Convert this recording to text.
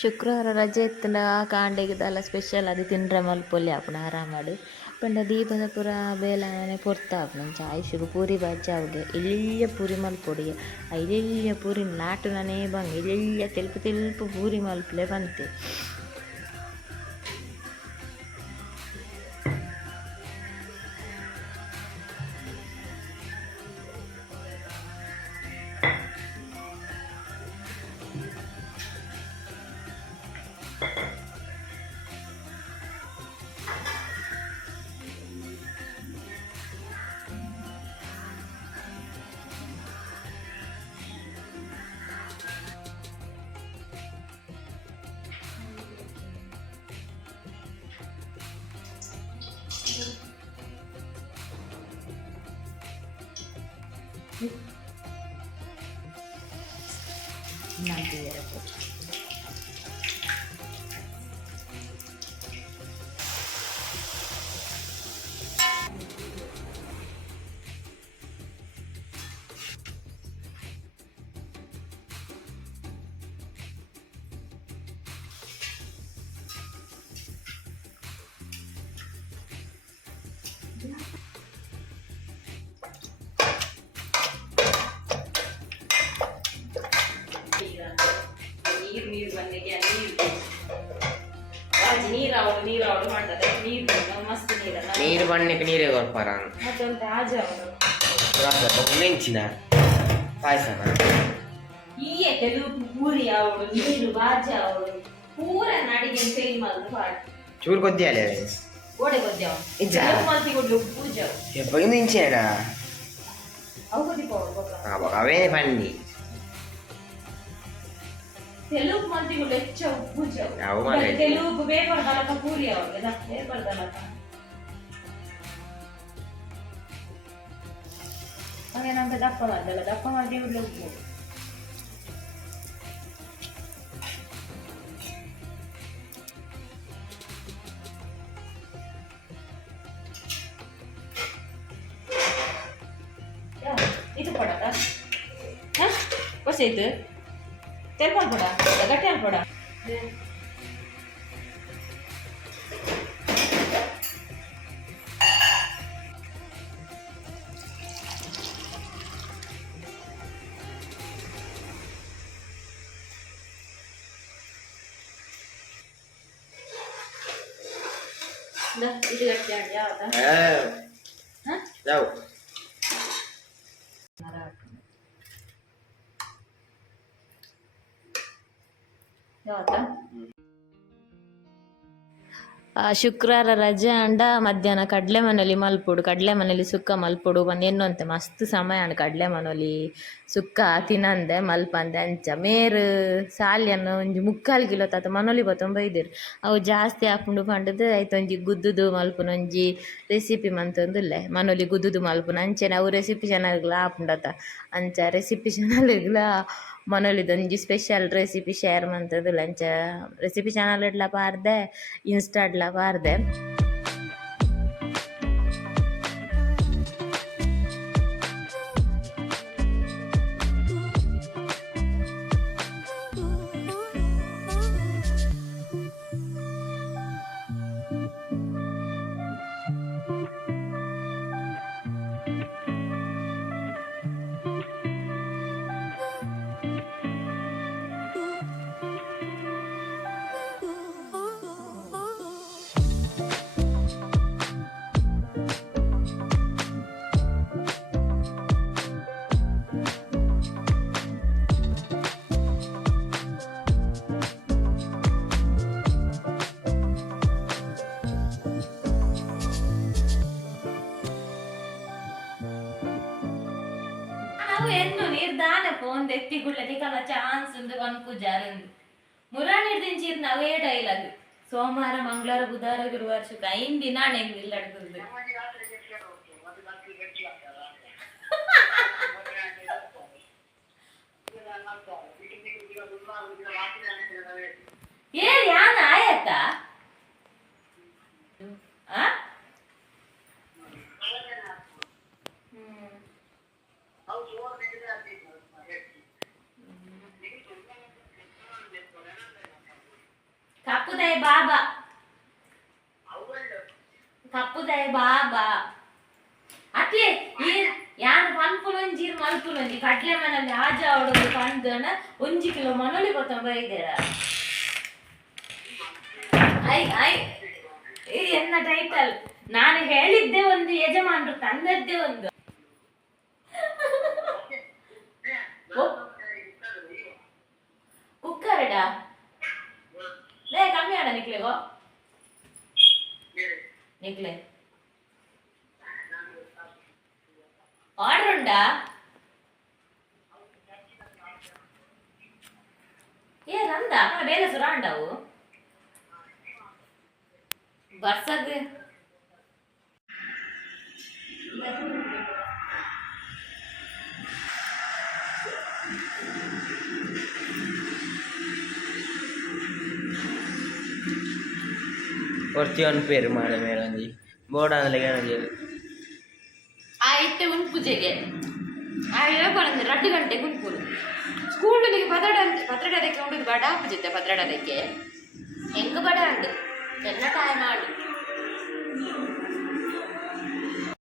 ಶುಕ್ರವಾರ ರಜೆ ಇತ್ತಂಡ ಕಾಂಡೆಗಿದೆಲ್ಲ ಸ್ಪೆಷಲ್ ಅದು ತಿಂಡ್ರೆ ಮಲ್ಪೊಲಿ ಆಪುನ ಆರಾಮಾಡು ಪಂಡ ದೀಪದ ಪೂರ ಬೇಲೆನೆ ಪೊರ್ತ ಆಪುನ ಆಯುಷಿಗೆ ಪೂರಿ ಬಜ್ಜಿ ಅವ್ಗೆ ಇಲ್ಲಿಯ ಪೂರಿ ಮಲ್ಪೊಡಿಗೆ ಇಲ್ಲಿಯ ಪೂರಿ ನಾಟುನನೇ ಬಂಗ ಇಲ್ಲಿಯ ತೆಲ್ಪು ತೆಲ್ಪು ಪೂರಿ ಮಲ್ಪಲೆ ಬಂತೆ. ನೀರು ಬಂದಿಗೆ ನೀರು ಮಾಡ್ತಾರೆ ಮಸ್ತ್ ನೀರು ಬಣ್ಣಕ್ಕೆ ನೀರೇ ಕೊಡ್ಪಾರ ಮತ್ತೊಂದು ರಾಜ ಅವರು ನೆಂಚಿನ ಪಾಯಸನ ಈ ತೆಲುಗು ಪೂರಿ ಅವಳು ನೀರು ಬಾಜಿ ಅವಳು ಪೂರ ನಾಡಿಗೆ ಸೇಲ್ ಮಾಡಿದ್ರು ಪಾಡು ಚೂರು ಕೊದ್ದಿಯಾಲೆ ಗೋಡೆ ಕೊದ್ದಿಯಾವ ಮಲ್ತಿ ಕೊಡ್ಲು ಪೂಜೆ ಎಪ್ಪಗಿಂದ ಇಂಚೇನ ಅವು ಕೊದ್ದಿ ಅವೇ ಬನ್ನಿ తెలుగు మంత్రి లెచ్చ పూజ తెలుగు పేపర్ దళక పూరి అవుతుంది పేపర్ దళక ಹಾಗೇನಂತ ದಪ್ಪ ಮಾಡ್ದಲ್ಲ ದಪ್ಪ ಮಾಡಿ ಉಳ್ಳು ಇದು ಕೊಡದ ಹೊಸ ಇದು ತೆಲ್ಪನ್ ಕೊಡ ಗಟ್ಟಿ ಕೊಡ ಇದು ಗಟ್ಟಿ ಯಾವ ಶುಕ್ರವಾರ ರಜೆ ಅಂಡ ಮಧ್ಯಾಹ್ನ ಕಡಲೆ ಮನೇಲಿ ಮಲ್ಪೊಡು ಕಡಲೆ ಮನೇಲಿ ಸುಕ್ಕ ಮಲ್ಪೊಡು ಒಂದು ಎನ್ನುವಂತೆ ಮಸ್ತ್ ಸಮಯ ಅಂಡ್ ಕಡಲೆ ಮನೇಲಿ ಸುಕ್ಕ ತಿನ್ನಂದೆ ಮಲ್ಪಂದೆ ಅಂಚ ಮೇರು ಸಾಲಿಯನ್ನು ಒಂಜಿ 3/4 ಕಿಲೋ ತಾತ ಮನೇಲಿ ಬೈದಿರು ಅವು ಜಾಸ್ತಿ ಹಾಕೊಂಡು ಪಂಡದು ಆಯ್ತು ಒಂಜಿ ಗುದ್ದುದು ಮಲ್ಪುನ ಒಂಜಿ ರೆಸಿಪಿ ಮಂತೊಂದುಲ್ಲೆ ಮನೇಲಿ ಗುದ್ದುದು ಮಲ್ಪುನ ಅಂಚೆನೆ ಅವು ರೆಸಿಪಿ ಚಾನಲ್ಗಳ ಹಾಪುಂಡತ ಅಂಚ ರೆಸಿಪಿ ಚಾನಲ್ಗಳ ಮನೇಲಿದೊಂಜಿ ಸ್ಪೆಷಲ್ ರೆಸಿಪಿ ಶೇರ್ ಮಂತದ್ದು ಲಂಚ ರೆಸಿಪಿ ಚಾನಲ್ ಇಡ್ಲ ಪಾರ್ದೆ ಇನ್ಸ್ಟಾ ಇಡ್ಲ ಪಾರ್ದೆ ఎన్నో నిర్దాన ఫోన్ తెత్తి గుళ్ళకి కల ఛాన్స్ ఉంది వనుకు జారింది మురా నిర్దించిరు అవే డైలాగ్ సోమవార మంగళవాರ బుధవాರ గురువాರ శుక్ర అయింది నా నేను ఇల్లు అడుగుతుంది ఏ యాన ఆయత ఆ ಅಪ್ಪುದಾಯ ಬಾಬಾ ಅತ್ಲೆ ಈ ಯಾನು ಪನ್ಪುಲೊಂಜಿ ಮಲ್ಪುಲೊಂಜಿ ಕಡ್ಲೆ ಮನೆಯಲ್ಲಿ ಆಜ ಅವಡೊಂದು ಪಂದನ 1 ಕಿಲೋ ಮನೋಲಿ ಗೊತ್ತ ಬೈದೇರ ಐ ಐ ಎನ್ನ ಟೈಟಲ್ ನಾನು ಹೇಳಿದ್ದೆ ಒಂದು ಯಜಮಾನರು ತಂದದ್ದೇ ಒಂದು ಕುಕ್ಕರ್ಡಾ ಲೇ ಕಮ್ಮಿ ಆಡ ನಿಕ್ಲೆಗೋ ನಿಕ್ಲೆ ಆರ್ಡರ್ ಉಂಟಾ ಏ ನಂದ ಬೇರೆ ಸುರ ಉಂಟಾವು ಬರ್ಸದ್ കുറച്ച് പേര് മാല മേളി ബോർഡാന്നല്ലേ ಆಯ್ತು ಉಂಪುಜೆಗೆ ಹೇಳ್ಕೊಳ್ಳಿ 2 ಗಂಟೆಗೆ ಉಂಪುರು ಸ್ಕೂಲಿಗೆ ಪತ್ರಡದಕ್ಕೆ ಉಂಟು ಬಡ ಹಾಪಿಸುತ್ತೆ ಪತ್ರಡದಕ್ಕೆ ಹೆಂಗ ಬಡ ಉಂಟು ಚೆನ್ನ ಟೈಮ್ ಆಡು